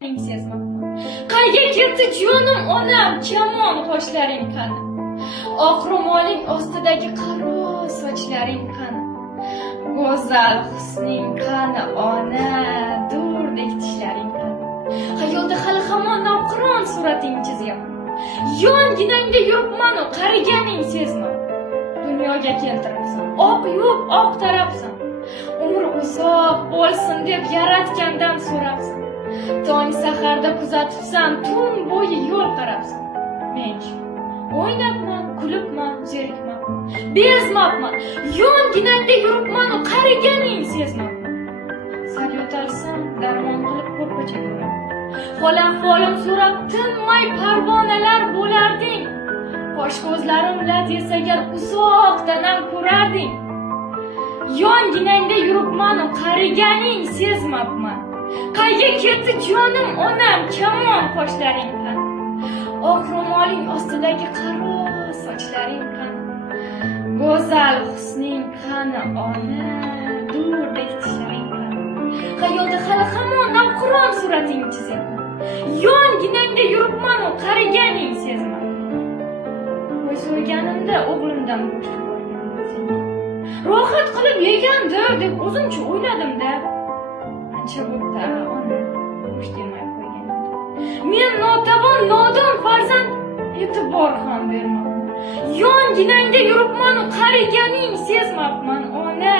sezmabman. Qayga ketdi jonim onam, kamon qoshlaring qani? Oq ro'moling ostidagi qaro sochlaring qani? Go'zal husning qani ona, durdek tishlaring qani? Xayolda hali hamon navqiron surating chizyapman. Yonginangda yuribman-u, qariganing sezmab. Dunyoga keltiribsan, oq yub, oq tarafsan. Umr uzoq bo'lsin deb yaratgandan so'rabsan. Tong saharda kuzatibsan, tun bo'yi yo'l qarabsan. Men-chi o'ynabman, kulibman, zerikmabman, bezmabman. Yonginangda yuribman-u, qariganing sezmabman. Sal yo'talsam, darmon qilib ko'rpacha ko'raman. Hol-ahvolim so'rab tinmay parvonalar bo'larding. Qosh ko'zlarim lat yesagar uzoqdan ko'rarding. Yonginangda yuribman-u, qariganing sezmabman. Qayga ketdi jonim onam, kamon qoshlaring qani? Oq ro'moling ostidagi qaro sochlaring qani? Go'zal husning qani ona, durdek tishlaring qani? Xayolda hali hamon navqiron surating chizyapman. Yonginangda yuribman-u, qariganing sezmabman. Qo'y so'yganimda o'g'limdan bo'sh yuborganman. Rohat qilib yegandir deb o'zimcha o'yladim-da. Ancha bo'pti ona, bo'sh demay qo'ygan. Men notavon, nodon farzand e'tibor ham bermabman. Yonginangda yuribman-u, qariganing sezmabman ona.